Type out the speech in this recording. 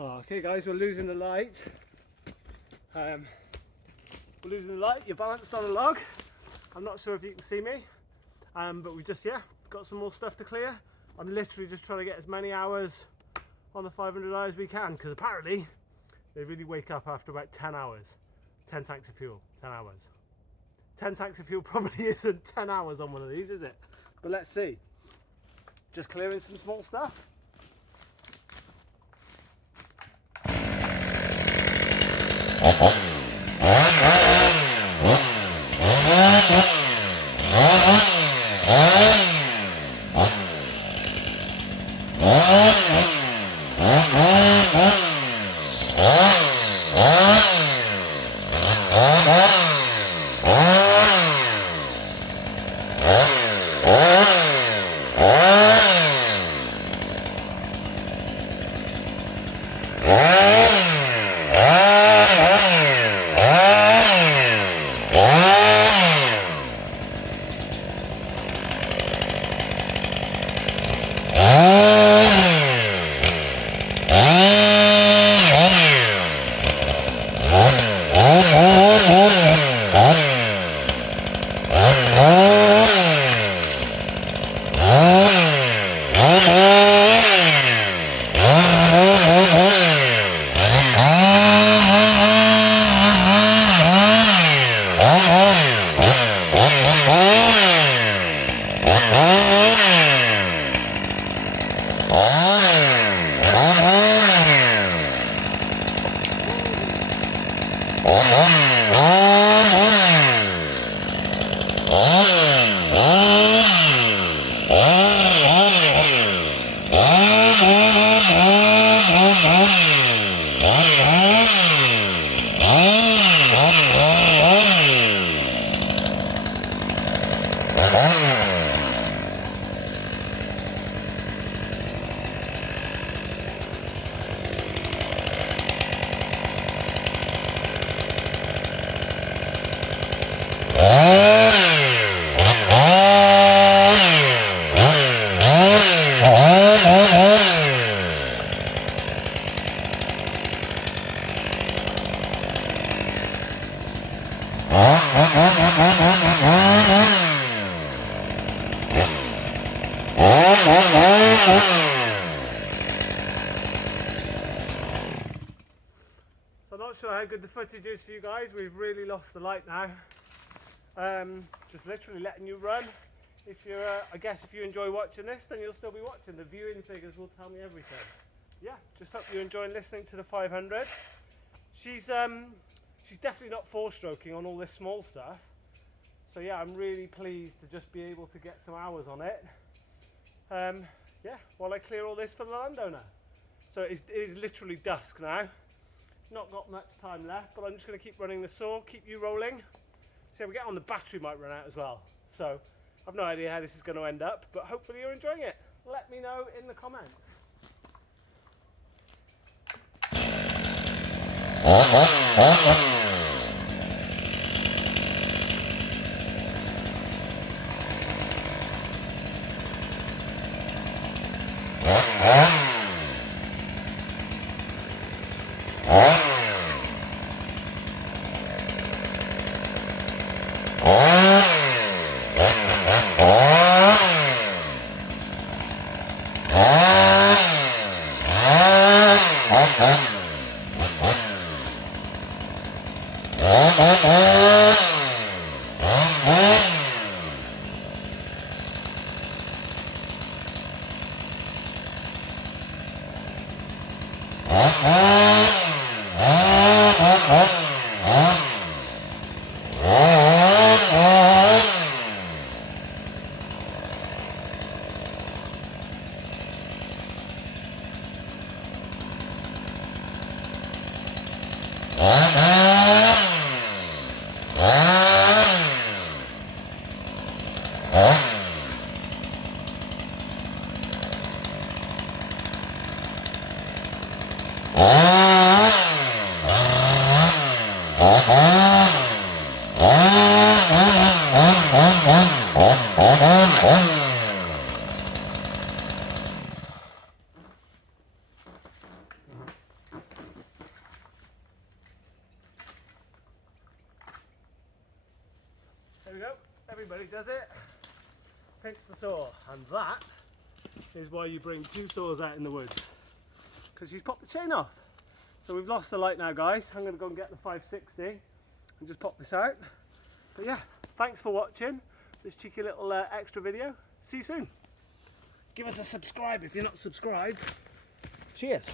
Okay guys, we're losing the light. You're balanced on a log. I'm not sure if you can see me, but we just got some more stuff to clear. I'm literally just trying to get as many hours on the 500i as we can, because apparently they really wake up after about 10 hours. 10 tanks of fuel, 10 hours. 10 tanks of fuel probably isn't 10 hours on one of these, is it? But let's see. Just clearing some small stuff. So I'm not sure how good the footage is for you guys. We've really lost the light now. Just literally letting you run. If you're, I guess if you enjoy watching this, then you'll still be watching. The viewing figures will tell me everything. Yeah, just hope you're enjoying listening to the 500. She's definitely not four-stroking on all this small stuff. So yeah, I'm really pleased to just be able to get some hours on it. Yeah, while I clear all this for the landowner. So it is literally dusk now. Not got much time left, but I'm just going to keep running the saw, keep you rolling. See how we get on. The battery might run out as well. So I've no idea how this is going to end up, but hopefully you're enjoying it. Let me know in the comments. Everybody does it. Pinch the saw, and that is why you bring two saws out in the woods, because she's popped the chain off. So we've lost the light now, guys. I'm going to go and get the 560 and just pop this out. But yeah, thanks for watching this cheeky little extra video. See you soon. Give us a subscribe if you're not subscribed. Cheers.